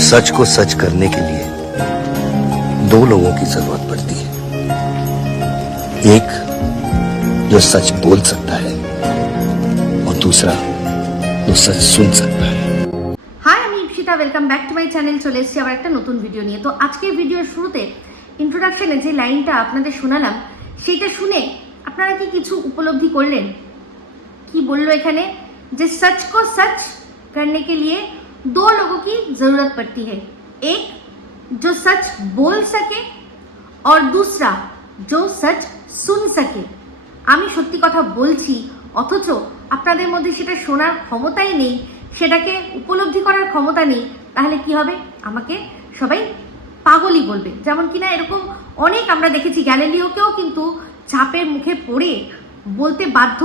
सच को सच करने के लिए दो लोगों की जरूरत पड़ती है, एक जो सच बोल सकता है और दूसरा जो सच सुन सकता है। হাই, আমি Ipsita, welcome back to my channel. চলে এসেছি আবার একটা নতুন ভিডিও নিয়ে। তো আজকের ভিডিওর শুরুতে ইন্ট্রোডাকশনে যে লাইনটা আপনাদের শোনালাম, সেইটা শুনে আপনারা কি কিছু উপলব্ধি করলেন? কি বললো এখানে? যে सच को सच करने के लिए दो लोगों की जरूरत पड़ती है, एक जो सच बोल सके और दूसरा जो सच सुन सके। আমি সত্যি কথা বলছি, অথচ আপনাদের মধ্যে সেটা শোনার ক্ষমতাই নেই, সেটাকে উপলব্ধি করার ক্ষমতা নেই। তাহলে কি হবে? আমাকে সবাই পাগলই বলবে। যেমন কিনা এরকম অনেক আমরা দেখেছি, গ্যালিলিওকেও কিন্তু চাপের মুখে পড়ে বলতে বাধ্য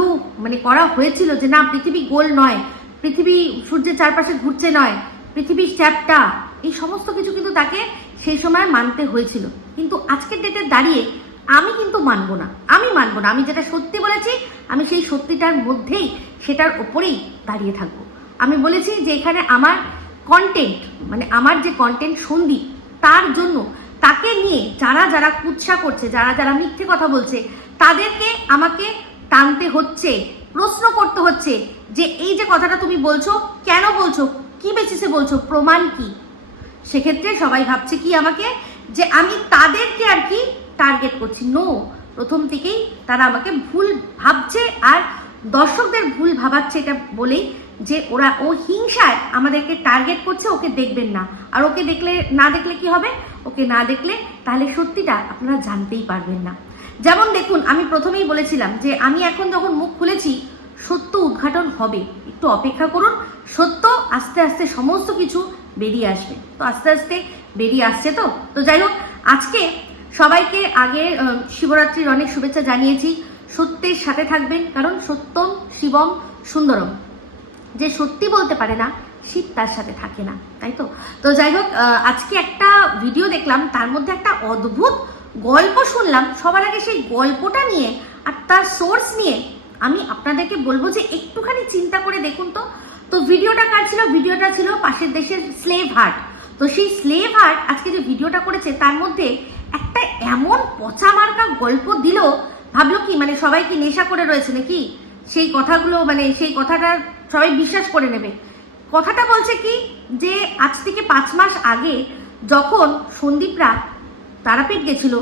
করা হয়েছিল যে না, পৃথিবী গোল নয়, পৃথিবী সূর্যের চারপাশে ঘুরছে নয়, পৃথিবী চ্যাপ্টা, এই সমস্ত কিছু কিন্তু তাকে সেই সময় মানতে হয়েছিল। কিন্তু আজকের ডেটে দাঁড়িয়ে আমি কিন্তু মানবো না। আমি যেটা সত্যি বলেছি, আমি সেই সত্যিটার মধ্যেই, সেটার ওপরেই দাঁড়িয়ে থাকবো। আমি বলেছি যে এখানে আমার কন্টেন্ট, আমার যে কন্টেন্ট সন্দীপ, তার জন্য তাকে নিয়ে যারা যারা কুৎসা করছে, যারা যারা মিথ্যে কথা বলছে, তাদেরকে আমাকে টানতে হচ্ছে, প্রশ্ন করতে হচ্ছে যে এই যে কথাটা তুমি বলছো, কেন বলছো, কি বেসিসে বলছো, প্রমাণ কি? সেক্ষেত্রে সবাই ভাবছে কি আমাকে, যে আমি তাদেরকে আর কি টার্গেট করছি। নো, প্রথম থেকেই তারা আমাকে ভুল ভাবছে, আর দর্শকদের ভুল ভাবাচ্ছে এটা বলেই যে ও হিংসায় আমাদেরকে টার্গেট করছে, ওকে দেখবেন না। আর ওকে না দেখলে কি হবে? ওকে না দেখলে তাহলে সত্যিটা আপনারা জানতেই পারবেন না। যেমন দেখুন, আমি প্রথমেই বলেছিলাম যে আমি এখন যখন মুখ খুলেছি, সত্য উদ্ঘাটন হবে, একটু অপেক্ষা করুন। সত্য আস্তে আস্তে সমস্ত কিছু বেরিয়ে আসবে। তো আস্তে আস্তে বেরিয়ে আসছে। তো যাই হোক, আজকে সবাইকে আগে শিবরাত্রির অনেক শুভেচ্ছা জানিয়েছি। সত্যের সাথে থাকবেন, কারণ সত্যম শিবম সুন্দরম। যে সত্যি বলতে পারে না, শিব তার সাথে থাকে না, তাই তো? তো যাই হোক, আজকে একটা ভিডিও দেখলাম, তার মধ্যে একটা অদ্ভুত গল্প শুনলাম। সবার আগে সেই গল্পটা নিয়ে আর তার সোর্স নিয়ে আমি আপনাদেরকে বলবো যে একটুখানি চিন্তা করে দেখুন। তো ভিডিওটা কার ছিল? ভিডিওটা ছিল পাশের দেশের স্লেভ হার্ট। তো সেই স্লেভ হার্ট আজকে যে ভিডিওটা করেছে, তার মধ্যে একটা এমন পচা মার্কা গল্প দিল, ভাবলো কি সবাই কি নেশা করে রয়েছে নাকি? সেই কথাগুলো সেই কথাটা সবাই বিশ্বাস করে নেবে। কথাটা বলছে কি, যে আজ থেকে 5 মাস আগে যখন সন্দীপরা তারাপীঠ গেছিল,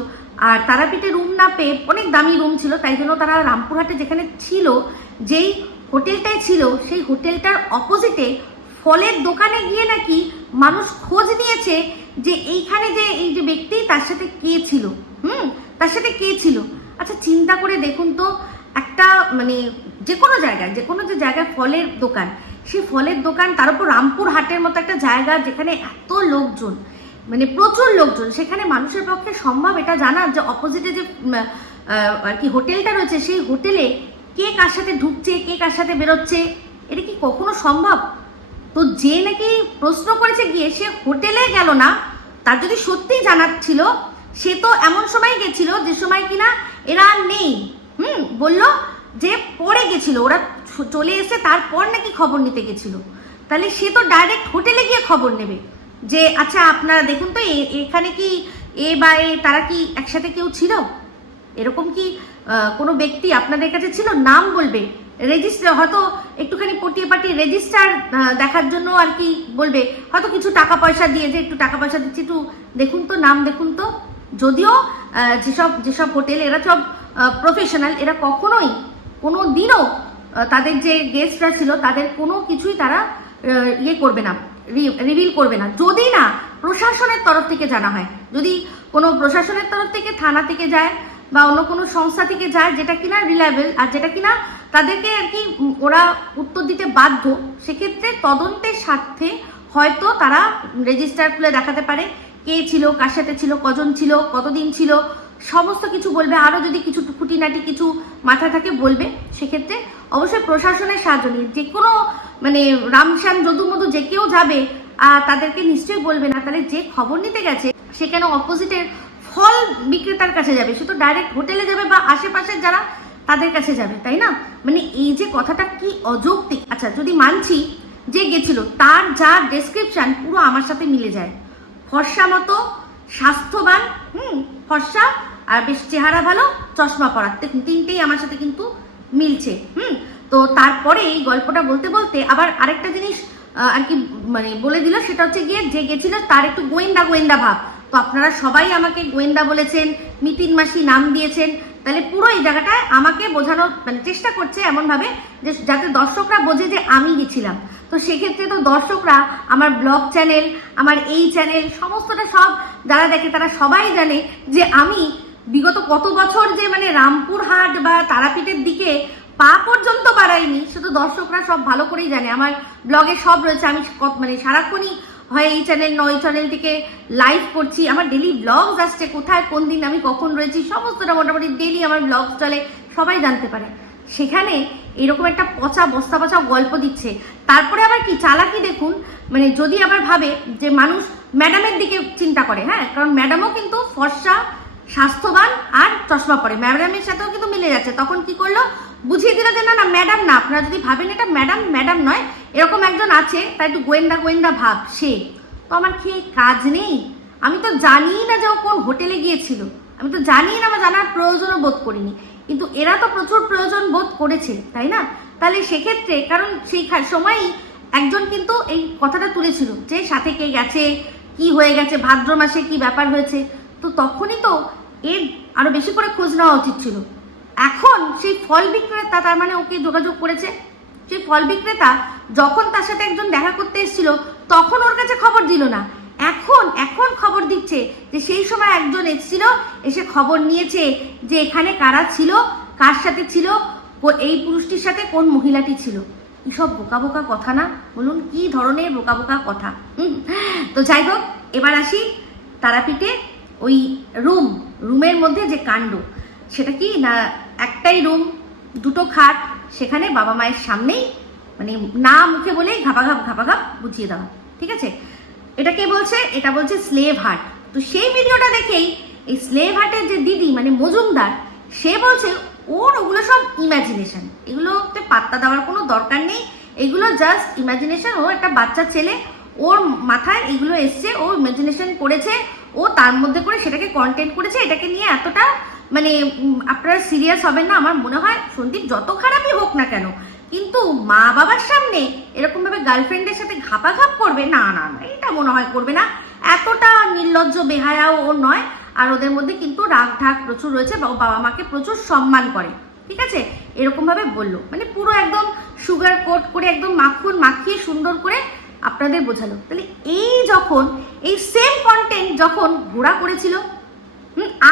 আর তারাপীঠে রুম না পেয়ে, অনেক দামি রুম ছিল, তাই জন্য তারা রামপুরহাটে যেখানে ছিল, যেই হোটেলটায় ছিল, সেই হোটেলটার অপোজিটে ফলের দোকানে গিয়ে নাকি মানুষ খোঁজ নিয়েছে যে এইখানে যে এই যে ব্যক্তি, তার সাথে কে ছিল। তার সাথে কে ছিল? আচ্ছা চিন্তা করে দেখুন তো, একটা যে কোনো যে জায়গায় ফলের দোকান, সেই ফলের দোকান, তার উপর রামপুর হাটের মতো একটা জায়গা, যেখানে এত লোকজন, প্রচুর লোকজন, সেখানে মানুষের পক্ষে সম্ভব এটা জানা যে অপোজিটে যে আর কি হোটেলটা রয়েছে, সেই হোটেলে কে কার সাথে ঢুকছে, কে কার সাথে বেরোচ্ছে, এটা কি কখনো সম্ভব? তো যে নাকি প্রশ্ন করেছে গিয়ে, সে হোটেলে গেল না। তার যদি সত্যিই জানার ছিল, সে তো এমন সময় গেছিল যে সময় কিনা এরা নেই। বললো যে পরে গেছিল, ওরা চলে এসে তারপর নাকি খবর নিতে গেছিল। তাহলে সে তো ডাইরেক্ট হোটেলে গিয়ে খবর নেবে যে আচ্ছা আপনারা দেখুন তো, এখানে কি এ বা এ তারা কি একসাথে কেউ ছিল? এরকম কি কোনো ব্যক্তি আপনাদের কাছে ছিল? নাম বলবে, রেজিস্টার, হয়তো একটুখানি পটিয়ে পাটিয়ে রেজিস্টার দেখার জন্য আর কি বলবে, হয়তো কিছু টাকা পয়সা দিয়ে, যে একটু টাকা পয়সা দিচ্ছি, একটু দেখুন তো, নাম দেখুন তো। যদিও যেসব হোটেল, এরা সব প্রফেশনাল, এরা কখনোই কোনো দিনও তাদের যে গেস্টরা ছিল তাদের কোনো কিছুই তারা করবে না, রিভিল করবে না, যদি না প্রশাসনের তরফ থেকে জানা হয়। যদি কোনো প্রশাসনের তরফ থেকে, থানা থেকে যায় বা অন্য কোনো সংস্থা থেকে যায়, যেটা কিনা রিলায়েবল, আর যেটা কিনা তাদেরকে আর কি ওরা উত্তর দিতে বাধ্য, সেক্ষেত্রে তদন্তের স্বার্থে হয়তো তারা রেজিস্টার খুলে দেখাতে পারে কে ছিল, কার সাথে ছিল, কজন ছিল, কতদিন ছিল, সমস্ত কিছু বলবে। আরও যদি কিছু খুঁটিনাটি কিছু মাথা থাকে বলবে। সেক্ষেত্রে অবশ্যই প্রশাসনের সাহায্য নিয়ে, যে কোনো রামশ্যাম যদু মধু যে কেউ যাবে, তাদেরকে নিশ্চয়ই বলবে না। তাহলে যে খবর নিতে গেছে, সে কেন অপোজিটের ফল বিক্রেতার কাছে যাবে? সে তো ডাইরেক্ট হোটেলে যাবে বা আশেপাশের যারা তাদের কাছে যাবে, তাই না? এই যে কথাটা কি অযৌক্তিক। আচ্ছা যদি মানছি যে গেছিল তার যা ডেসক্রিপশন পুরো আমার সাথে মিলে যায়। ফর্সা মতো, স্বাস্থ্যবান, ফর্সা আর বেশ চেহারা ভালো, চশমা পরা, তিনটেই আমার সাথে কিন্তু মিলছে। তো তারপরে এই গল্পটা বলতে বলতে আবার আরেকটা জিনিস আর কি মানে বলে দিল, সেটা হচ্ছে গিয়ে যে গেছিল তার একটু গোয়েন্দা গোয়েন্দা ভাব। তো আপনারা সবাই আমাকে গোয়েন্দা বলেছেন, মিতিন মাসি নাম দিয়েছেন, তাহলে পুরো এই জায়গাটায় আমাকে বোঝানোর মানে চেষ্টা করছে এমনভাবে যে যাতে দর্শকরা বোঝে যে আমি গেছিলাম। তো সেক্ষেত্রে তো দর্শকরা আমার ব্লগ চ্যানেল, আমার এই চ্যানেল সমস্তটা সব যারা দেখে তারা সবাই জানে যে আমি বিগত কত বছর যে মানে রামপুরহাট বা তারাপীঠের দিকে পা পর্যন্ত বাড়াইনি, সেটা দর্শকরা সব ভালো করেই জানে। আমার ব্লগে সব রয়েছে, আমি মানে সারাক্ষণই হয় এই চ্যানেল নয় চ্যানেল থেকে লাইভ করছি, আমার ডেলি ব্লগস আসছে, কোথায় কোন দিন আমি কখন রয়েছি সমস্তটা মোটামুটি ডেলি আমার ব্লগ চলে, সবাই জানতে পারে। সেখানে এরকম একটা পচা বস্তা পচা গল্প দিচ্ছে। তারপরে আবার কি চালাকি দেখুন, মানে যদি আবার ভাবে যে মানুষ ম্যাডামের দিকে চিন্তা করে, হ্যাঁ, কারণ ম্যাডামও কিন্তু ফর্সা, স্বাস্থ্যবান আর চশমা পরে, ম্যাডামের সাথেও কিন্তু মিলে যাচ্ছে। তখন কি করলো, বুঝিয়ে দিল যে না না ম্যাডাম না, আপনারা যদি ভাবেন এটা ম্যাডাম, ম্যাডাম নয়, এরকম একজন আছে তাই একটু গোয়েন্দা গোয়েন্দা ভাব সে। তো আমার খেয়ে কাজ নেই, আমি তো জানি না যে ও কোন হোটেলে গিয়েছিল, আমি তো জানি না, আমার জানার প্রয়োজনও বোধ করিনি, কিন্তু এরা তো প্রচুর প্রয়োজন বোধ করেছে, তাই না? তাহলে সেক্ষেত্রে কারণ সেই সময়ই একজন কিন্তু এই কথাটা তুলেছিল যে সাথে কে গেছে, কি হয়ে গেছে, ভাদ্র মাসে কি ব্যাপার হয়েছে, তো তখনই তো এর আরো বেশি করে খোঁজ নেওয়া উচিত ছিল। এখন সেই ফল বিক্রেতা তার মানে ওকে যোগাযোগ করেছে, সেই ফল বিক্রেতা যখন তার সাথে একজন দেখা করতে এসেছিল তখন ওর কাছে খবর দিল না, এখন খবর দিচ্ছে যে সেই সময় একজন এসেছিল, এসে খবর নিয়েছে যে এখানে কারা ছিল, কার সাথে ছিল, এই পুরুষটির সাথে কোন মহিলাটি ছিল। এসব বোকা বোকা কথা না, বলুন কি ধরনের বোকা বোকা কথা। তো যাই হোক, এবার আসি তারাপীঠে ওই রুমের মধ্যে যে কাণ্ড, সেটা কি না, একটাই রুম, দুটো খাট, সেখানে বাবা মায়ের সামনেই মানে না মুখে বলেই ঘাপাঘাপ বুঝিয়ে দেওয়া, ঠিক আছে? এটা কে বলছে? এটা বলছে স্লেভ হার্ট। তো সেই ভিডিওটা দেখেই এই স্লেভ হার্টের যে দিদি মানে মজুমদার, সে বলছে ওর ওগুলো সব ইমাজিনেশন, এগুলোতে পাত্তা দেওয়ার কোনো দরকার নেই, এগুলো জাস্ট ইমাজিনেশন, ও একটা বাচ্চা ছেলে, ওর মাথায় এগুলো এসছে, ও ইমাজিনেশন করেছে, ও তার মধ্যে করে সেটাকে কন্টেন্ট করেছে, এটাকে নিয়ে এতটা মানে আপনারা সিরিয়াস হবেন না। আমার মনে হয় সন্দীপ যত খারাপই হোক না কেন, কিন্তু মা বাবার সামনে এরকম ভাবে গার্লফ্রেন্ডের সাথে ঘাপাঘাপ করবে না, না না, এটা মনে হয় করবে না, এতটা নির্লজ্জ বেহায়াও ও নয়। আর ওদের মধ্যে কিন্তু রাগ ঢাক প্রচুর রয়েছে, বাবা মাকে প্রচুর সম্মান করে, ঠিক আছে? এরকম ভাবে বললো, মানে পুরো একদম সুগার কোট করে একদম মাখন মাখিয়ে সুন্দর করে আপনাদের বোঝালো। তাহলে এই যখন এই সেম কন্টেন্ট যখন ঘোড়া করেছিল,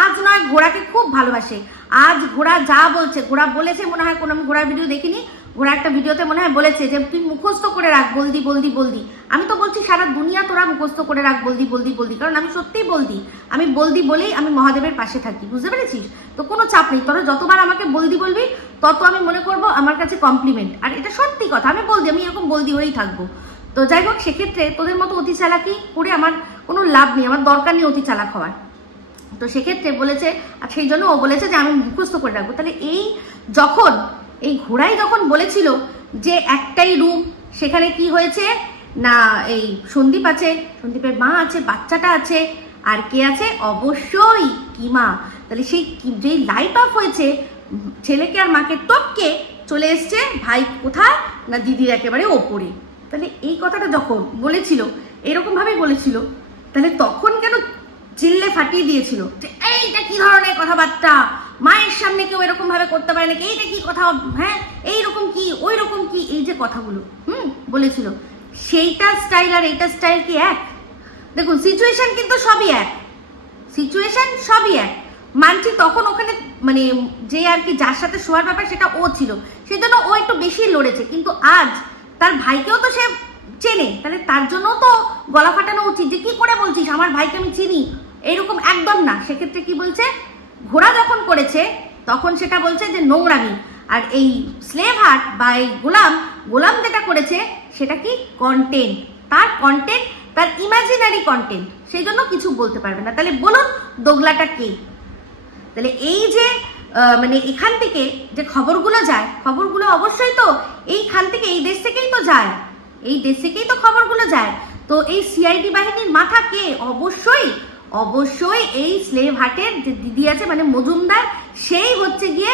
আজ নয়, ঘোড়াকে খুব ভালোবাসে, আজ ঘোড়া যা বলছে, ঘোড়া বলেছে মনে হয়, কোনো আমি ঘোড়ার ভিডিও দেখিনি, ঘোড়া একটা ভিডিওতে মনে হয় বলেছে যে তুই মুখস্থ করে রাখ বলদি বলদি বলদি। আমি তো বলছি সারা দুনিয়া তোরা মুখস্থ করে রাখ বলদি বলদি বলদি, কারণ আমি সত্যিই বলদি, আমি বলদি বলেই আমি মহাদেবের পাশে থাকি, বুঝতে পেরেছিস? তো কোনো চাপ নেই, তোরা যতবার আমাকে বলদি বলবি তত আমি মনে করবো আমার কাছে কমপ্লিমেন্ট, আর এটা সত্যি কথা, আমি বলদি, আমি এরকম বলদি হয়েই থাকবো। তো যাই হোক, সেক্ষেত্রে তোদের মতো অতি চালাকি করে আমার কোনো লাভ নেই, আমার দরকার নেই অতি চালাক হওয়ার। তো সেক্ষেত্রে বলেছে, আর সেই জন্য ও বলেছে যে আমি মুখস্থ করে রাখবো। তাহলে এই যখন এই ঘোড়াই যখন বলেছিল যে একটাই রুম, সেখানে কি হয়েছে না, এই সন্দীপ আছে, সন্দীপের মা আছে, বাচ্চাটা আছে, আর কে আছে? অবশ্যই কিমা। তাহলে সেই যেই লাইট অফ হয়েছে, ছেলেকে আর মাকে টপকে চলে এসছে ভাই কোথায় না, দিদির একেবারে ওপরে। তাহলে এই কথাটা যখন বলেছিল, এরকম ভাবেই বলেছিল, তাহলে তখন কেন চিল্লে ফাটিয়ে দিয়েছিল যে এইটা কি ধরনের কথাবার্তা, মায়ের সামনে কেউ এরকম ভাবে করতে পারে নাকি, এইটা কি কথা, হ্যাঁ এইরকম কি ওই রকম কি, এই যে কথাগুলো বলেছিল, সেইটা স্টাইল আর এইটা স্টাইল কি এক? দেখুন সিচুয়েশন কিন্তু সবই এক, সিচুয়েশন সবই এক, মানছি তখন ওখানে মানে যে আর কি যার সাথে শোয়ার ব্যাপার সেটা ও ছিল, সেই জন্য ও একটু বেশি লড়েছে, কিন্তু আজ তার ভাইকেও তো সে চেনে, তাহলে তার জন্য তো গলা ফাটানো উচিত যে কি করে বলছিস আমার ভাইকে আমি চিনি, এইরকম একদম না। সেক্ষেত্রে কি বলছে, ঘোড়া যখন করেছে তখন সেটা বলছে যে নোংরামি, আর এই স্লেভ হার্ট বা এই গোলাম যেটা করেছে সেটা কি কন্টেন্ট, তার কন্টেন্ট, তার ইমাজিনারি কন্টেন্ট, সেই জন্য কিছু বলতে পারবে না। তাহলে বলুন দোগলাটা কে? তাহলে এই যে মানে এখান থেকে যে খবরগুলো যায়, খবরগুলো অবশ্যই তো এইখান থেকে, এই দেশ থেকেই তো যায়, এই দেশ থেকেই তো খবরগুলো যায়। তো এই সিআইডি বাহিনীর মাথা কে? অবশ্যই অবশ্যই এই স্লেভ হার্টের যে দিদি আছে মানে মজুমদার, সেই হচ্ছে গিয়ে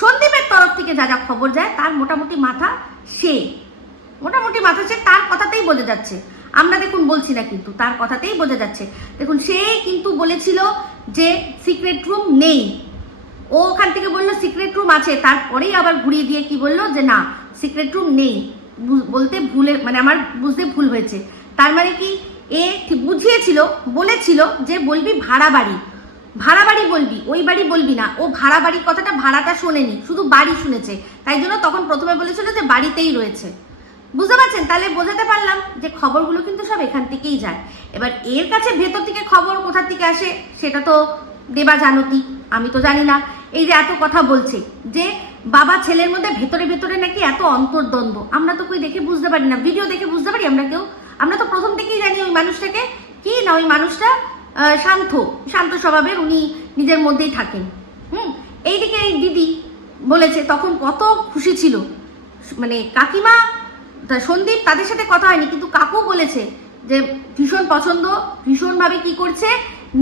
সন্দীপের তরফ থেকে যা যা খবর যায় তার মোটামুটি মাথা সে, মোটামুটি মাথা সে, তার কথাতেই বোঝা যাচ্ছে। আমরা দেখুন বলছি না, কিন্তু তার কথাতেই বোঝা যাচ্ছে। দেখুন সে কিন্তু বলেছিল যে সিক্রেট রুম নেই, ও ওখান থেকে বললো সিক্রেট রুম আছে, তারপরেই আবার ঘুরিয়ে দিয়ে কি বললো যে না সিক্রেট রুম নেই। বলতে ভুলে মানে আমার বুঝতে ভুল হয়েছে, তার মানে কি এ বুঝিয়েছিল, বলেছিল যে বলবি ভাড়া বাড়ি, ভাড়া বাড়ি বলবি, ওই বাড়ি বলবি না। ও ভাড়া বাড়ির কথাটা ভাড়াটা শোনেনি, শুধু বাড়ি শুনেছে, তাই জন্য তখন প্রথমে বলেছিল যে বাড়িতেই রয়েছে। বুঝতে পারছেন? তাহলে বোঝাতে পারলাম যে খবরগুলো কিন্তু সব এখান থেকেই যায়। এবার এর কাছে ভেতর থেকে খবর কোথা থেকে আসে সেটা তো দেবা জানতি, আমি তো জানি না। এই যে এত কথা বলছে যে বাবা ছেলের মধ্যে ভেতরে ভেতরে নাকি এত অন্তর্দ্বন্দ্ব, আমরা তো কই দেখে বুঝতে পারি না, ভিডিও দেখে বুঝতে পারি আমরা কেউ? আমরা তো প্রথম থেকেই জানি ওই মানুষটাকে কি না, ওই মানুষটা শান্ত শান্ত স্বভাবের, উনি নিজের মধ্যেই থাকেন। এইদিকে এই দিদি বলেছে, তখন কত খুশি ছিল, মানে কাকিমা সন্দীপ তাদের সাথে কথা হয়নি, কিন্তু কাকু বলেছে যে ভীষণ পছন্দ, ভীষণভাবে কি করছে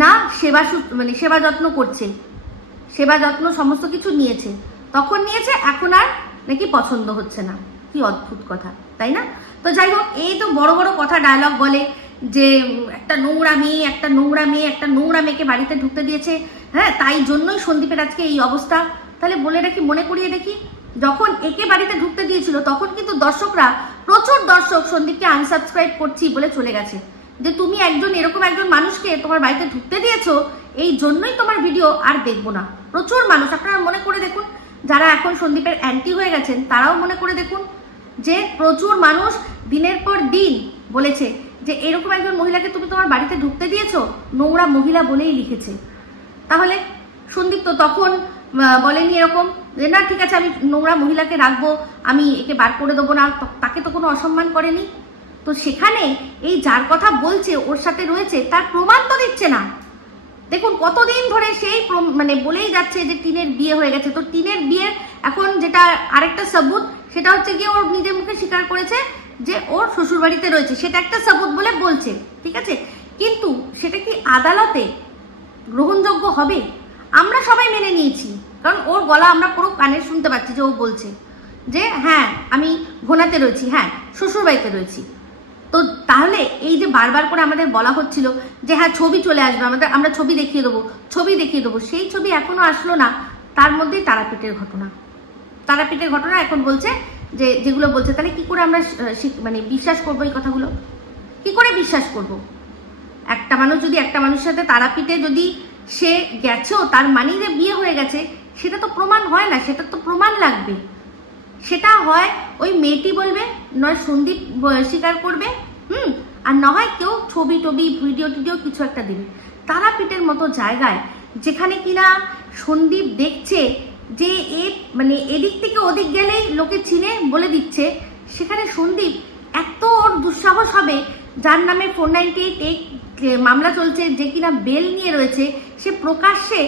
না সেবা মানে সেবা যত্ন করছে, সেবা যত্ন সমস্ত কিছু নিয়েছে, তখন নিয়েছে, এখন আর নাকি পছন্দ হচ্ছে না। কি অদ্ভুত কথা, তাই না? তো যাই হোক, এই তো বড় বড় কথা ডায়লগ বলে যে একটা নোংরা মেয়ে, একটা নোংরা মেয়ে, একটা নোংরা মেয়েকে বাড়িতে ঢুকতে দিয়েছে, হ্যাঁ তাই জন্যই সন্দীপের আজকে এই অবস্থা। তাহলে বলে রাখি, মনে করিয়ে দেখি, যখন একে বাড়িতে ঢুকতে দিয়েছিল তখন কিন্তু দর্শকরা, প্রচুর দর্শক সন্দীপকে আনসাবস্ক্রাইব করছি বলে চলে গেছে, যে তুমি একজন এরকম একজন মানুষকে তোমার বাড়িতে ঢুকতে দিয়েছো, এই জন্যই তোমার ভিডিও আর দেখবো না। প্রচুর মানুষ, আপনারা মনে করে দেখুন, যারা এখন সন্দীপের অ্যান্টি হয়ে গেছেন তারাও মনে করে দেখুন যে প্রচুর মানুষ দিনের পর দিন বলেছে যে এরকম একজন মহিলাকে তুমি তোমার বাড়িতে ঢুকতে দিয়েছো, নোংরা মহিলা বলেই লিখেছে। তাহলে সন্দীপ তো তখন বলেনি এরকম যে না ঠিক আছে আমি নোংরা মহিলাকে রাখবো, আমি একে বার করে দেবো না, তাকে তো কোনো অসম্মান করেনি। তো সেখানে এই যার কথা বলছে ওর সাথে রয়েছে, তার প্রমাণ তো দিচ্ছে না। দেখুন কতদিন ধরে সেই মানে বলেই যাচ্ছে যে টিনের বিয়ে হয়ে গেছে। তো টিনের বিয়ের এখন যেটা আরেকটা সাবুত, সেটা হচ্ছে গিয়ে ওর নিজের মুখে স্বীকার করেছে যে ওর শ্বশুর বাড়িতে রয়েছে, সেটা একটা সাবুত বলে বলছে, ঠিক আছে, কিন্তু সেটা কি আদালতে গ্রহণযোগ্য হবে? আমরা সবাই মেনে নিয়েছি, কারণ ওর গলা আমরা পুরো কানে শুনতে পাচ্ছি যে ও বলছে যে হ্যাঁ আমি ঘোনাতে রয়েছি, হ্যাঁ শ্বশুর বাড়িতে রয়েছি। তো তাহলে এই যে বারবার করে আমাদের বলা হচ্ছিল যে হ্যাঁ ছবি চলে আসবে, আমরা ছবি দেখিয়ে দেবো, ছবি দেখিয়ে দেবো, সেই ছবি এখনো আসলো না। তার মধ্যেই তারাপীঠের ঘটনা এখন বলছে যে যেগুলো বলছে, তাহলে কি করে আমরা মানে বিশ্বাস করবো এই কথাগুলো? কি করে বিশ্বাস করব? একটা মানুষ যদি একটা মানুষের সাথে তারাপীঠে যদি সে গেছেও, তার মানে যে বিয়ে হয়ে গেছে, সেটা তো প্রমাণ হয় না, সেটা তো প্রমাণ লাগবে। সেটা হয় ওই মেয়েটি বলবে, নয় সন্দীপ স্বীকার করবে, আর না হয় কেউ ছবি টবি ভিডিও টিডিও কিছু একটা দেবে। তারাপীঠের মতো জায়গায় যেখানে কিনা সন্দীপ দেখছে যে এ মানে এদিক থেকে ওদিক গেলেই লোকে চিনে বলে দিচ্ছে, সেখানে সন্দীপ এত ওর দুঃসাহস হবে, যার নামে 498 মামলা চলছে, যে কিনা বেল নিয়ে রয়েছে, সে প্রকাশ্যে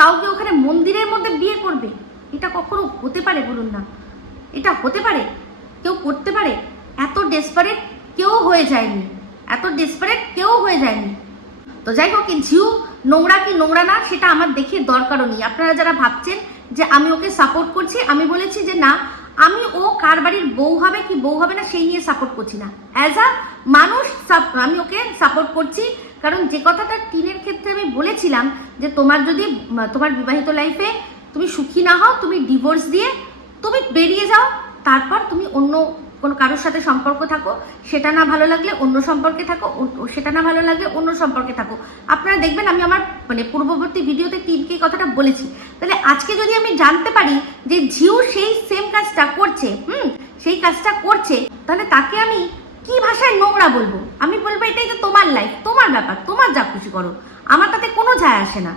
কাউকে ওখানে মন্দিরের মধ্যে বিয়ে করবে? এটা কখনো হতে পারে বলুন না? এটা হতে পারে? কেউ করতে পারে? এত ডেসপারেট কেউ হয়ে যায়নি, এত ডেসপারেট কেউ হয়ে যায়নি। তো যাই হোক, ঝিউ নোংরা কি নোংরা না সেটা আমার দেখে দরকারও নেই। আপনারা যারা ভাবছেন যে আমি ওকে সাপোর্ট করছি, আমি বলেছি যে না, আমি ও কার বাড়ির বউ হবে কি বউ হবে না সেই নিয়ে সাপোর্ট করছি না। অ্যাজ আ মানুষ আমি ওকে সাপোর্ট করছি, কারণ যে কথাটা টিনের ক্ষেত্রে আমি বলেছিলাম যে তোমার যদি তোমার বিবাহিত লাইফে তুমি সুখী না হও, তুমি ডিভোর্স দিয়ে তুমি বেরিয়ে যাও, তারপর তুমি অন্য কোনো কারোর সাথে সম্পর্ক থাকো, সেটা না ভালো লাগলে অন্য সম্পর্কে থাকো, সেটা না ভালো লাগলে অন্য সম্পর্কে থাকো। আপনারা দেখবেন আমি আমার মানে পূর্ববর্তী ভিডিওতে টিনকে কথাটা বলেছি। তাহলে আজকে যদি আমি জানতে পারি যে ঝিউ সেই সেম কাজটা করছে, সেই কাজটা করছে, তাহলে তাকে আমি কি ভাষায় নোংরা বলবো? আমি বলবো এটাই তো তোমার লাইফ, তোমার ব্যাপার, তোমার যা খুশি করো, আমার তাতে কোনো যায় আসে না।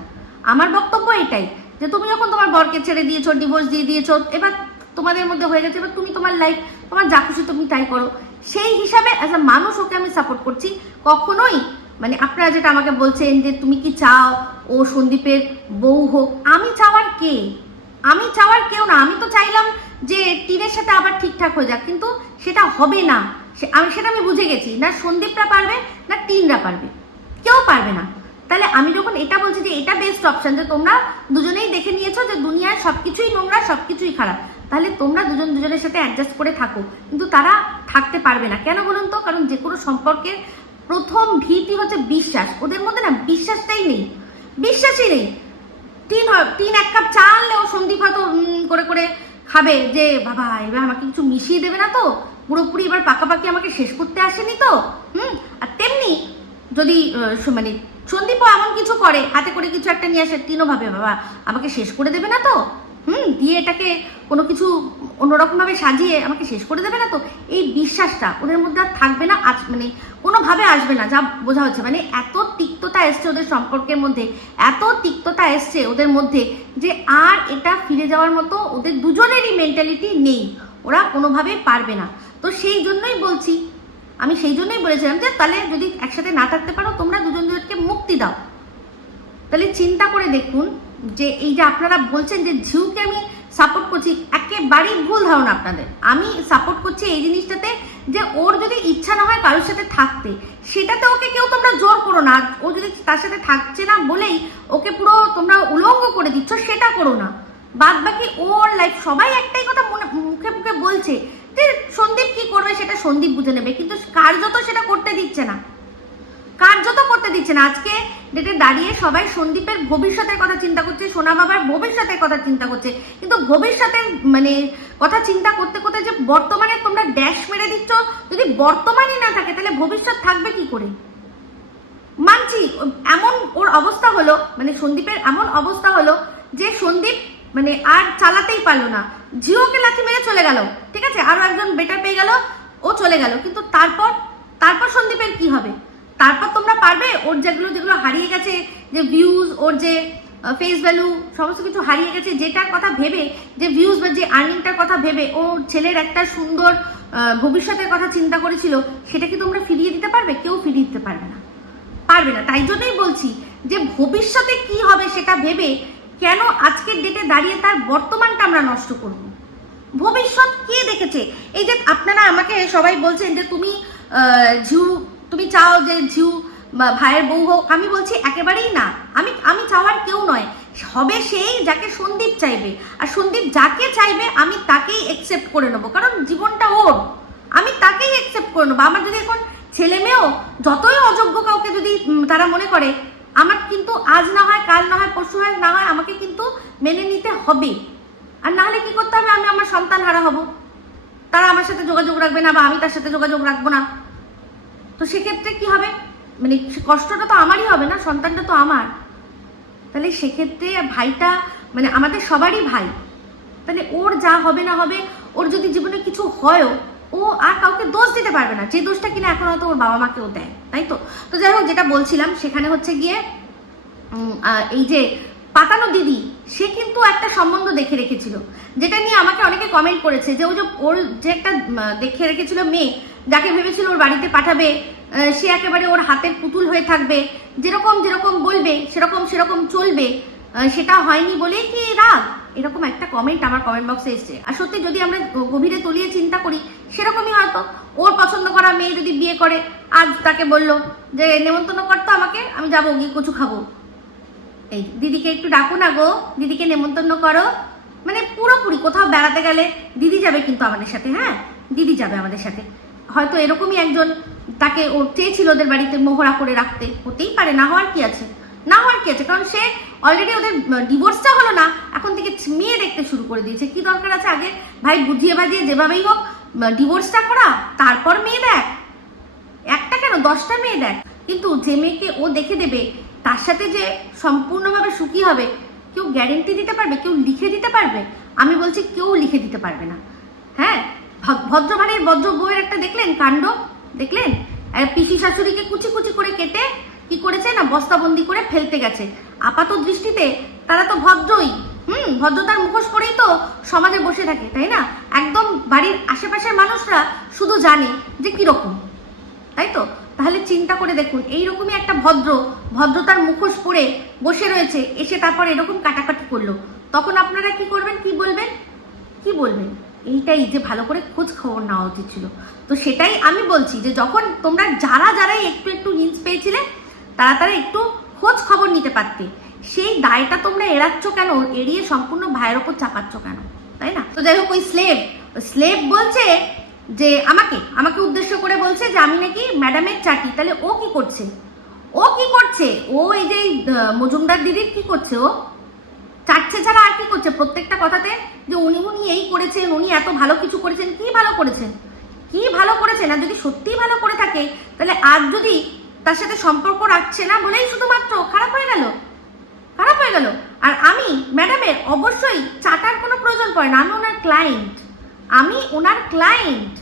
আমার বক্তব্য এটাই যে তুমি যখন তোমার বরকে ছেড়ে দিয়েছো, ডিভোর্স দিয়ে দিয়েছো, এবার তোমাদের মধ্যে হয়ে গেছে, এবার তুমি তোমার লাইফ, তোমার যা খুশি তুমি তাই করো। সেই হিসাবে অ্যাজ আ মানুষ ওকে আমি সাপোর্ট করছি। কখনোই মানে আপনারা যেটা আমাকে বলছেন যে তুমি কি চাও ও সন্দীপের বউ হোক, আমি চাওয়ার কে? আমি চাওয়ার কেউ না। আমি তো চাইলাম যে টিনের সাথে আবার ঠিকঠাক হয়ে যাক, কিন্তু সেটা হবে না। সেটা আমি বুঝে গেছি, না সন্দীপরা পারবে না টিনরা পারবে, কেউ পারবে না। তাহলে আমি যখন এটা বলছি যে এটা বেস্ট অপশন, যে তোমরা দুজনেই দেখে নিয়েছো যে দুনিয়ায় সবকিছুই নোংরা, সবকিছুই খারাপ, তাহলে তোমরা দুজনের সাথে অ্যাডজাস্ট করে থাকো। কিন্তু তারা থাকতে পারবে না। কেন বলুন তো? কারণ যে কোনো সম্পর্কের প্রথম ভিত্তি হচ্ছে বিশ্বাস। ওদের মধ্যে না বিশ্বাসটাই নেই, বিশ্বাসই নেই। টিন এক কাপ চা আনলেও সন্দীপ হয়তো করে করে খাবে যে বাবা এবার আমাকে কিছু মিশিয়ে দেবে না তো, পুরোপুরি এবার পাকাপাকি আমাকে শেষ করতে আসেনি তো। আর তেমনি যদি মানে সন্দীপও এমন কিছু করে, হাতে করে কিছু একটা নিয়ে আসে, টিনও ভাবে বাবা আমাকে শেষ করে দেবে না তো, দিয়ে এটাকে কোনো কিছু অন্যরকমভাবে সাজিয়ে আমাকে শেষ করে দেবে না তো। এই বিশ্বাসটা ওদের মধ্যে আর থাকবে না, মানে কোনোভাবে আসবে না, যা বোঝা হচ্ছে। মানে এত তিক্ততা এসছে ওদের সম্পর্কের মধ্যে, এত তিক্ততা এসছে ওদের মধ্যে, যে আর এটা ফিরে যাওয়ার মতো ওদের দুজনেরই মেন্টালিটি নেই, ওরা কোনোভাবেই পারবে না। তো সেই জন্যই বলছি, আমি সেই জন্যই বলেছিলাম যে তাহলে যদি একসাথে না থাকতে পারো তোমরা দুজনকে মুক্তি দাও। তাহলে চিন্তা করে দেখুন যে এই যে আপনারা বলছেন যে ঝিউকে আমি সাপোর্ট করছি, একেবারেই ভুল ধারণা আপনাদের। আমি সাপোর্ট করছি এই জিনিসটাতে যে ওর যদি ইচ্ছা না হয় কারোর সাথে থাকতে, সেটাতে ওকে কেউ তোমরা জোর করো না। ও যদি তার সাথে থাকছে না বলেই ওকে পুরো তোমরা উলঙ্গ করে দিচ্ছ, সেটা করো না। বাদ বাকি ওর লাইফ, সবাই একটাই কথা মুখে মুখে বলছে যে সন্দীপ কি করবে সেটা সন্দীপ বুঝে নেবে, কিন্তু কার্যত সেটা করতে দিচ্ছে না, কার্যত করতে দিচ্ছে না। আজকে ডেটে দাঁড়িয়ে সবাই সন্দীপের ভবিষ্যতের কথা চিন্তা করছে, সোনা বাবার ভবিষ্যতের কথা চিন্তা করছে, কিন্তু ভবিষ্যতের মানে কথা চিন্তা করতে করতে যে বর্তমানে তোমরা ড্যাশ মেরে দিচ্ছ, যদি বর্তমানই না থাকে তাহলে ভবিষ্যৎ থাকবে কি করে? মানছি এমন ওর অবস্থা হলো, মানে সন্দীপের এমন অবস্থা হলো যে সন্দীপ মানে আর চালাতেই পারলো না, জিওকে লাথি মেরে চলে গেল, ঠিক আছে, আরো একজন বেটার পেয়ে গেল, ও চলে গেল। কিন্তু তারপর সন্দীপের কি হবে? তারপর তোমরা পারবে ওর যেগুলো হারিয়ে গেছে, যে ভিউজ, ওর যে ফেস ভ্যালু, সমস্ত কিছু হারিয়ে গেছে, যেটার কথা ভেবে, যে ভিউজ বা যে আর্নিংটার কথা ভেবে ও ছেলের একটা সুন্দর ভবিষ্যতের কথা চিন্তা করেছিল, সেটা কি তোমরা ফিরিয়ে দিতে পারবে? কেউ ফিরিয়ে দিতে পারবে না, পারবে না। তাই জন্যই বলছি যে ভবিষ্যতে কি হবে সেটা ভেবে কেন আজকের ডেটে দাঁড়িয়ে তার বর্তমানটা আমরা নষ্ট করব? ভবিষ্যৎ কে দেখেছে? এই যে আপনারা আমাকে সবাই বলছেন যে তুমি চাও যে ঝিউ ভাইয়ের বউ হোক, আমি বলছি একেবারেই না। আমি চাওয়ার কেউ নয়, হবে সেই যাকে সন্দীপ চাইবে, আর সন্দীপ যাকে চাইবে আমি তাকেই অ্যাকসেপ্ট করে নেবো, কারণ জীবনটা ওর, আমি তাকেই অ্যাকসেপ্ট করে নেবো। আমার যদি এখন ছেলে মেয়েও যতই অযোগ্য কাউকে যদি তারা মনে করে, আমার কিন্তু আজ না হয় কাল না হয় পরশু হয় না হয় আমাকে কিন্তু মেনে নিতে হবে। আর না হলে কি করতে হবে? আমি আমার সন্তান হারা হব, তারা আমার সাথে যোগাযোগ রাখবে না বা আমি তার সাথে যোগাযোগ রাখবো না। তো সেক্ষেত্রে কি হবে? মানে কষ্টটা তো আমারই হবে না, সন্তানটা তো আমার। তাহলে সেক্ষেত্রে ভাইটা মানে আমাদের সবারই ভাই, তাহলে ওর যা হবে না হবে, ওর যদি জীবনে কিছু হয়ও ও আর কাউকে দোষ দিতে পারবে না, যে দোষটা কিনা এখন হয়তো ওর বাবা মাকেও দেয়, তাই তো। তো যাই হোক, যেটা বলছিলাম সেখানে হচ্ছে গিয়ে এই যে পাতানো দিদি, সে কিন্তু একটা সম্বন্ধ দেখে রেখেছিল, যেটা নিয়ে আমাকে অনেকে কমেন্ট করেছে যে ওর যে একটা দেখে রেখেছিল মেয়ে, যাকে ভেবেছিল ওর বাড়িতে পাঠাবে, সে একেবারে ওর হাতের পুতুল হয়ে থাকবে, যেরকম যেরকম বলবে সেরকম চলবে, সেটা হয়নি বলেই কি রাগ? এরকম একটা কমেন্ট আমার কমেন্ট বক্সে এসছে। আর সত্যি যদি আমরা গভীরে তলিয়ে চিন্তা করি, সেরকমই হয়তো ওর পছন্দ করা মেয়ে যদি বিয়ে করে, আজ তাকে বললো যে নেমন্তন্ন করতো আমাকে, আমি যাবো গিয়ে কচু খাবো, এই দিদিকে একটু ডাকো না গো, দিদিকে নেমন্তন্ন করো, মানে পুরোপুরি কোথাও বেড়াতে গেলে দিদি যাবে কিন্তু আমাদের সাথে, হ্যাঁ দিদি যাবে আমাদের সাথে, হয়তো এরকমই একজন তাকে ও চেয়েছিল ওদের বাড়িতে মোহরা করে রাখতে, হতেই পারে, না হওয়ার কি আছে, না হওয়ার কি আছে, কারণ সে অলরেডি ওদের ডিভোর্সটা হলো না, এখন থেকে মেয়ে দেখতে শুরু করে দিয়েছে। কি দরকার আছে আগে ভাই বুঝিয়ে বাজিয়ে যেভাবেই হোক ডিভোর্সটা করা, তারপর মেয়ে দেখ, একটা কেন 10টা মেয়ে দেখ, কিন্তু যে মেয়েকে ও দেখে দেবে তার সাথে যে সম্পূর্ণভাবে সুখী হবে, কেউ গ্যারেন্টি দিতে পারবে? কেউ লিখে দিতে পারবে? আমি বলছি কেউ লিখে দিতে পারবে না। হ্যাঁ, ভদ্রভানের বজ্র বউয়ের একটা দেখলেন কাণ্ড, দেখলেন পিসি শাশুড়িকে কুচি কুচি করে কেটে কি করেছে না বস্তাবন্দি করে ফেলতে গেছে। আপাত দৃষ্টিতে তারা তো ভদ্রই, ভদ্রতার মুখোশ পরেই তো সমাজে বসে থাকে, তাই না? একদম বাড়ির আশেপাশের মানুষরা শুধু জানে যে কিরকম, তাই তো। তাহলে চিন্তা করে দেখুন, এইরকমই একটা ভদ্রতার মুখোশ পরে বসে রয়েছে, এসে তারপর এরকম কাটাকাটি করলো, তখন আপনারা কি করবেন? কি বলবেন? এইটাই যে ভালো করে খোঁজ খবর নেওয়া উচিত ছিল। তো সেটাই আমি বলছি যে যখন তোমরা যারা একটু একটু হিন্টস পেয়েছিলে তারা একটু খোঁজ খবর নিতে পারতে, সেই দায়টা তোমরা এড়াচ্ছ কেন, এড়িয়ে সম্পূর্ণ ভাইয়ের ওপর চাপাচ্ছ কেন, তাই না? তো যাই হোক, ওই স্লেভ বলছে যে আমাকে উদ্দেশ্য করে বলছে যে আমি নাকি ম্যাডামের চাটি। তাহলে ও কি করছে? ও এই যে মজুমদার দিদির কি করছে? ও চাটছে ছাড়া আর কি করছে? প্রত্যেকটা কথাতে যে উনি এই করেছেন, উনি এত ভালো কিছু করেছেন। কি ভালো করেছেন? আর যদি সত্যিই ভালো করে থাকে তাহলে আজ যদি তার সাথে সম্পর্ক রাখছে না বলেই শুধুমাত্র খারাপ হয়ে গেল। আর আমি ম্যাডামের অবশ্যই চাটার কোনো প্রয়োজন পড়ে না। আমি ওনার ক্লায়েন্ট,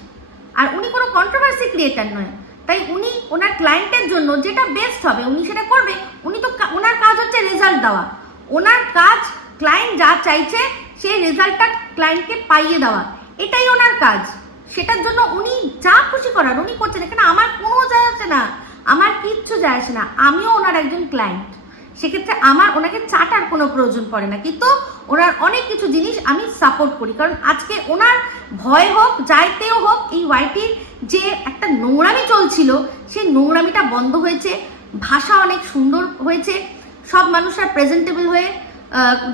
আর উনি কোনো কন্ট্রোভার্সি ক্রিয়েটার নয়। তাই উনি ওনার ক্লায়েন্টের জন্য যেটা বেস্ট হবে উনি সেটা করবে। উনি তো, ওনার কাজ হচ্ছে রেজাল্ট দেওয়া। ওনার কাজ ক্লায়েন্ট যা চাইছে সেই রেজাল্টটা ক্লায়েন্টকে পাইয়ে দেওয়া, এটাই ওনার কাজ। সেটার জন্য উনি যা খুশি করার উনি করছেন। এখানে আমার কোনো যায় আসে না, আমার কিচ্ছু যায় আসে না। আমিও ওনার একজন ক্লায়েন্ট, সেক্ষেত্রে আমার ওনাকে চাটার কোনো প্রয়োজন পড়ে না। কিন্তু ওনার অনেক কিছু জিনিস আমি সাপোর্ট করি, কারণ আজকে ওনার ভয় হোক যাইতেও হোক, এই ওয়াইটির যে একটা নোংরামি চলছিল সেই নোংরামিটা বন্ধ হয়েছে। ভাষা অনেক সুন্দর হয়েছে, সব মানুষরা প্রেজেন্টেবল হয়ে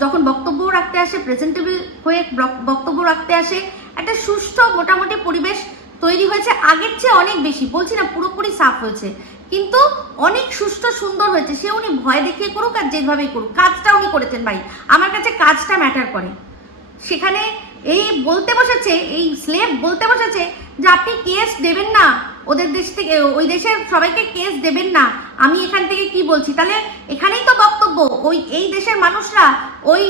যখন বক্তব্য রাখতে আসে, প্রেজেন্টেবল হয়ে বক্তব্য রাখতে আসে। একটা সুষ্ঠু মোটামুটি পরিবেশ তৈরি হয়েছে, আগের চেয়ে অনেক বেশি। বলছি না পুরোপুরি সাফ হয়েছে, কিন্তু অনেক সুষ্ঠু সুন্দর হয়েছে। সে উনি ভয় দেখিয়ে করুক আর যেভাবেই করুক, কাজটা উনি করেছেন। ভাই, আমার কাছে কাজটা ম্যাটার করে। সেখানে এই স্লেভ বলতে বসেছে যে আপনি কেস দেবেন না, ওদের দেশ থেকে, ওই দেশের সবাইকে কেস দেবেন না। আমি এখান থেকে কি বলছি? তাহলে এখানেই তো বক্তব্য, এই দেশের মানুষরা ওই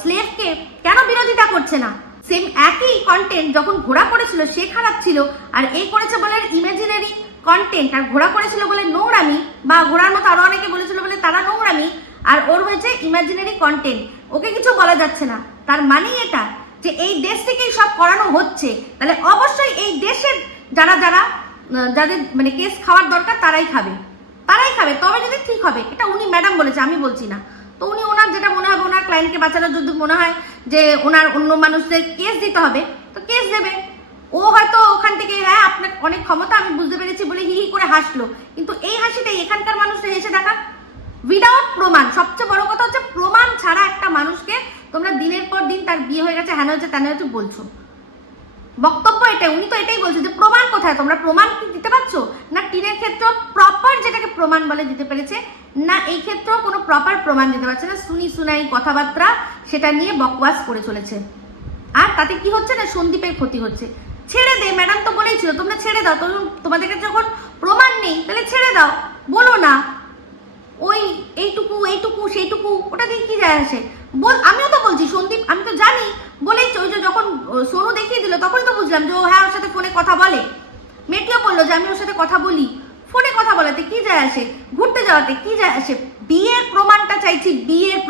স্লেভকে কেন বিরোধিতা করছে না? সেম একই কন্টেন্ট যখন ঘোড়া করেছিল সে খারাপ ছিল, আর এই করেছে বলে ইমাজিনারি কন্টেন্ট, আর ঘোড়া করেছিল বলে নোংরামি, বা ঘোড়ার মতো আরো অনেকে বলেছিল বলে তারা নোংরামি, আর ওর হয়েছে ইমাজিনারি কন্টেন্ট। ওকে কিছু বলা যাচ্ছে না। তার মানে এটা যে এই দেশ থেকেই সব করানো হচ্ছে। তাহলে অবশ্যই এই দেশের যাদের মানে কেস খাওয়ার দরকার তারাই খাবে, তবে যদি ঠিক হবে। এটা উনি ম্যাডাম বলেছে, আমি বলছি না। তো উনি ওনার যেটা মনে হবে, ওনার ক্লায়েন্টকে বাঁচানোর যদি মনে হয় যে ওনার অন্য মানুষদের কেস দিতে হবে তো কেস দেবে। ও হয়তো ওখান থেকে, হ্যাঁ আপনার অনেক ক্ষমতা আমি বুঝতে পেরেছি বলে হি করে হাসলো, কিন্তু এই হাসিটাই এখানকার মানুষরা হেসে দেখা উইদাউট প্রমাণ। সবচেয়ে বড় কথা হচ্ছে প্রমাণ ছাড়া একটা মানুষকে তোমরা দিনের পর দিন তার বিয়ে হয়ে গেছে, হ্যান হয়েছে, তেন হয়েছে বলছো। বক্তব্য এটাই, উনি তো এটাই বলছে যে প্রমাণ কোথায়? তোমরা প্রমাণ কি দিতে পারছো? না টিনের ক্ষেত্রে প্রপার যেটাকে প্রমাণ বলে দিতে পেরেছে, না এই ক্ষেত্রেও কোনো প্রপার প্রমাণ দিতে পারছে না। শুনাই কথাবার্তা সেটা নিয়ে বকওয়াস করে চলেছে। আর তাতে কি হচ্ছে না, সন্দীপের ক্ষতি হচ্ছে। ছেড়ে দে, ম্যাডাম তো বলেইছিল তোমরা ছেড়ে দাও। তোমাদের কাছে যখন প্রমাণ নেই তাহলে ছেড়ে দাও, বলো না ওই এইটুকু সেইটুকু, ওটা দিয়ে কি যায় আসে? আমিও তো বলছি সন্দীপ, আমি তো জানি বলেই, ওই যে যখন সোনু দেখিয়ে দিল তখনই তো বুঝলাম যে ও হ্যাঁ ওর সাথে ফোনে কথা বলে। মেয়েটিও বললো যে আমি ওর সাথে কথা বলি। ফোনে কথা বলাতে কি যায় আসে? ঘুরতে যাওয়াতে কি যায় আসে? বিয়ের প্রমাণটা চাইছি, বিয়ের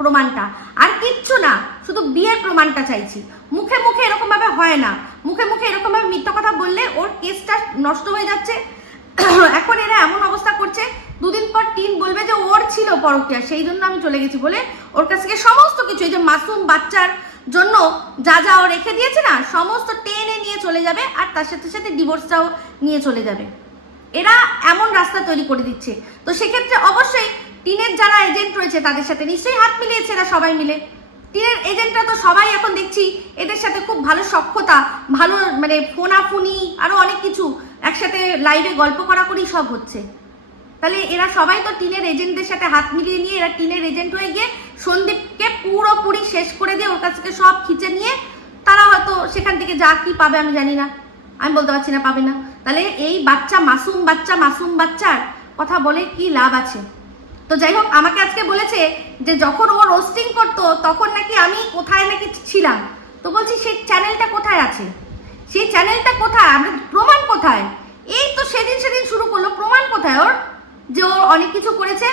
প্রমাণটা, আর কিচ্ছু না, শুধু বিয়ের প্রমাণটা চাইছি। মুখে মুখে এরকম ভাবে হয় না, মুখে এরকম ভাবে মিথ্যা কথা বললে ওর কেসটা নষ্ট হয়ে যাচ্ছে। এখন এরা এমন অবস্থা করছে, দুদিন পর টিন বলবে যে ওর ছিল পরকীয়া, সেই জন্য আমি চলে গেছি বলে ওর কাছ থেকে সমস্ত কিছু, এই যে মাসুম বাচ্চার জন্য যা ও রেখে দিয়েছে না, সমস্ত টেনে নিয়ে চলে যাবে, আর তার সাথে সাথে ডিভোর্সটাও নিয়ে চলে যাবে। এরা এমন রাস্তা তৈরি করে দিচ্ছে। তো সেক্ষেত্রে অবশ্যই টিনের যারা এজেন্ট রয়েছে তাদের সাথে নিশ্চয়ই হাত মিলিয়েছে এরা সবাই মিলে। টিনের এজেন্টরা তো সবাই এখন দেখছি এদের সাথে খুব ভালো সখ্যতা, ভালো মানে ফোনাফুনি, আরো অনেক কিছু একসাথে লাইভে গল্প করি সব হচ্ছে। তাহলে এরা সবাই তো টিনের এজেন্টদের সাথে হাত মিলিয়ে নিয়ে এরা টিনের এজেন্ট হয়ে গিয়ে সন্দীপকে পুরোপুরি শেষ করে দিয়ে ওর কাছ থেকে সব খিচে নিয়ে তারা হয়তো সেখান থেকে যা কি পাবে আমি জানি না, আমি বলতে পারছি না, পাবে না। তাহলে এই মাসুম বাচ্চার কথা বলে কি লাভ আছে? তো যাই হোক, আমাকে আজকে বলেছে যে যখন ও রোস্টিং করতো তখন নাকি আমি কোথায় নাকি ছিলাম। তো বলছি সেই চ্যানেলটা কোথায় আছে? সেই চ্যানেলটা কোথায়? আমরা প্রমাণ কোথায়? এই তো সেদিন শুরু করলো, প্রমাণ কোথায় ওর যে ও অনেক কিছু করেছে?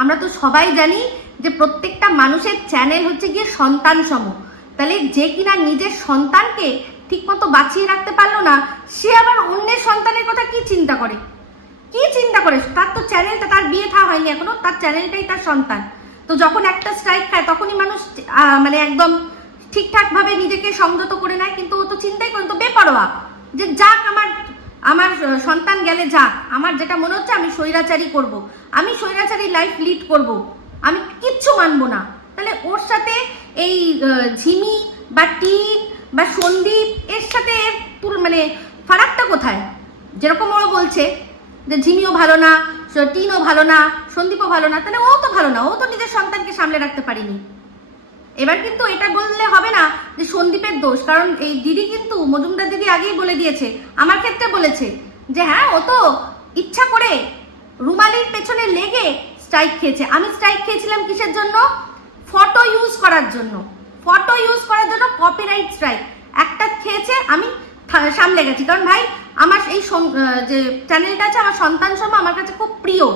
আমরা তো সবাই জানি যে প্রত্যেকটা মানুষের চ্যানেল হচ্ছে গিয়ে সন্তান সম। তাহলে যে কিনা নিজের সন্তানকে ঠিক মতো বাঁচিয়ে রাখতে পারলো না, সে আবার অন্যের সন্তানের কথা কি চিন্তা করে? তার তো চ্যানেলটা, তার বিয়ে থা হয়নি এখনো, তার চ্যানেলটাই তার সন্তান। তো যখন একটা স্ট্রাইক খায় তখনই মানুষ মানে একদম ঠিকঠাক ভাবে নিজেকে সংযত করে নেয়, কিন্তু ও তো চিন্তাই করেন, তো বেপরোয়া যে যাক আমার আমার সন্তান গেলে যাক, আমার যেটা মনে হচ্ছে আমি স্বৈরাচারী করব, আমি স্বৈরাচারী লাইফ লিড করব, আমি কিচ্ছু মানবো না। তাহলে ওর সাথে এই ঝিমি বা টিন বা সন্দীপ এর সাথে মানে ফারাকটা কোথায়? যেরকম ওরা বলছে যে ঝিমিও ভালো না, টিনও ভালো না, সন্দীপও ভালো না, তাহলে ও তো ভালো না, ও তো নিজের সন্তানকে সামলে রাখতে পারিনি। এবার কিন্তু এটা বললে হবে না যে সন্দীপের দোষ, কারণ এই দিদি কিন্তু মজুমদার দিদি আগেই বলে দিয়েছে, আমার ক্ষেত্রে বলেছে যে হ্যাঁ ও তো ইচ্ছা করে রুমালির পেছনে লেগে স্ট্রাইক খেয়েছে। আমি স্ট্রাইক খেয়েছিলাম কিসের জন্য? ফটো ইউজ করার জন্য, ফটো ইউজ করার জন্য কপিরাইট স্ট্রাইক একটা খেয়েছে, আমি সামলে গেছি। কারণ ভাই আমার এই যে চ্যানেলটা আছে আমার সন্তান সম আমার কাছে খুব প্রিয়,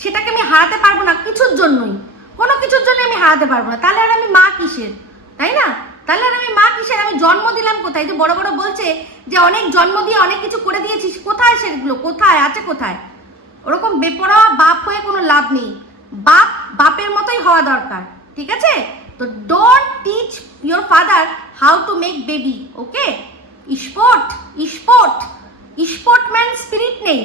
সেটাকে আমি হারাতে পারবো না কিছুর জন্যই, কোনো কিছুর জন্য আমি হারাতে পারবো না। তাহলে আর আমি মা কিসের, তাই না? তাহলে আর আমি মা কিসের? আমি জন্ম দিলাম কোথায়? যে বড় বড় বলছে যে অনেক জন্ম দিয়ে অনেক কিছু করে দিয়েছিস, কোথায় সেগুলো? কোথায় আছে? কোথায়? ওরকম বেপরোয়া বাপ হয়ে কোনো লাভ নেই, বাপ বাপের মতোই হওয়া দরকার, ঠিক আছে? তো don't teach your father how to make baby, okay? Sportman spirit নেই,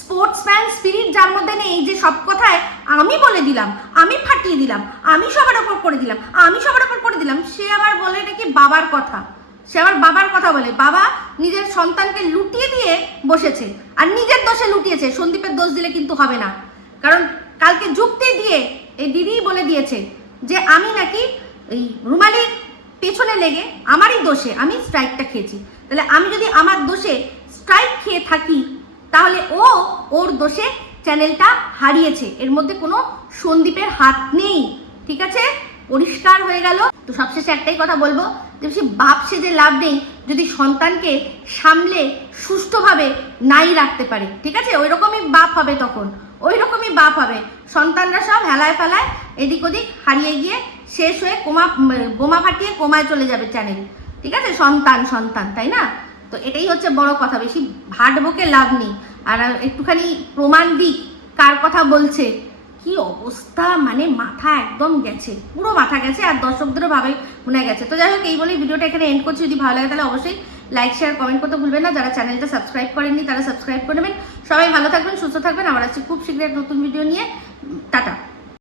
স্পোর্টসম্যান স্পিরিট যার মধ্যে নেই, যে সব কথায় আমি বলে দিলাম, আমি ফাটিয়ে দিলাম, আমি সবার ওপর করে দিলাম, আমি সবার ওপর করে দিলাম, সে আবার বলে নাকি বাবার কথা, সে আবার বাবার কথা বলে। বাবা নিজের সন্তানকে লুটিয়ে দিয়ে বসেছে, আর নিজের দোষে লুটিয়েছে, সন্দীপের দোষ দিলে কিন্তু হবে না। কারণ কালকে যুক্তি দিয়ে এই দিদি বলে দিয়েছে যে আমি নাকি এই রুমালির পেছনে লেগে আমারই দোষে আমি স্ট্রাইকটা খেয়েছি। তাহলে আমি যদি আমার দোষে স্ট্রাইক খেয়ে থাকি, তাহলে ওর দোষে চ্যানেলটা হারিয়েছে, এর মধ্যে কোনো সন্দীপের হাত নেই, ঠিক আছে? পরিষ্কার হয়ে গেল। তো সবশেষে একটাই কথা বলবো যে বেশি বাপ সেজে লাভ নেই যদি সন্তানকে সামলে সুষ্ঠুভাবে নাই রাখতে পারে, ঠিক আছে? ওই রকমই বাপ হবে, তখন ওই রকমই বাপ হবে। সন্তানরা সব হেলায় ফেলায় এদিক ওদিক হারিয়ে গিয়ে শেষ হয়ে বোমা ফাটিয়ে কোমায় চলে যাবে চ্যানেল, ঠিক আছে? সন্তান, তাই না? তো এটাই হচ্ছে বড় কথা, বেশি ভাট বকে লাভ নেই। আর একটুখানি প্রমাণ দিক কার কথা বলছে, কি অবস্থা, মানে মাথা একদম গেছে, পুরো মাথা গেছে, আর দর্শকদেরও ভাবে মনে গেছে। তো যাই হোক, এই বলেই ভিডিওটা এখানে এন্ড করছি। যদি ভালো লাগে তাহলে অবশ্যই লাইক শেয়ার কমেন্ট করতে ভুলবেন না। যারা চ্যানেলটা সাবস্ক্রাইব করেননি তারা সাবস্ক্রাইব করে নেবেন। সবাই ভালো থাকবেন, সুস্থ থাকবেন। আবার আসছি খুব শীঘ্রই নতুন ভিডিও নিয়ে। টাটা।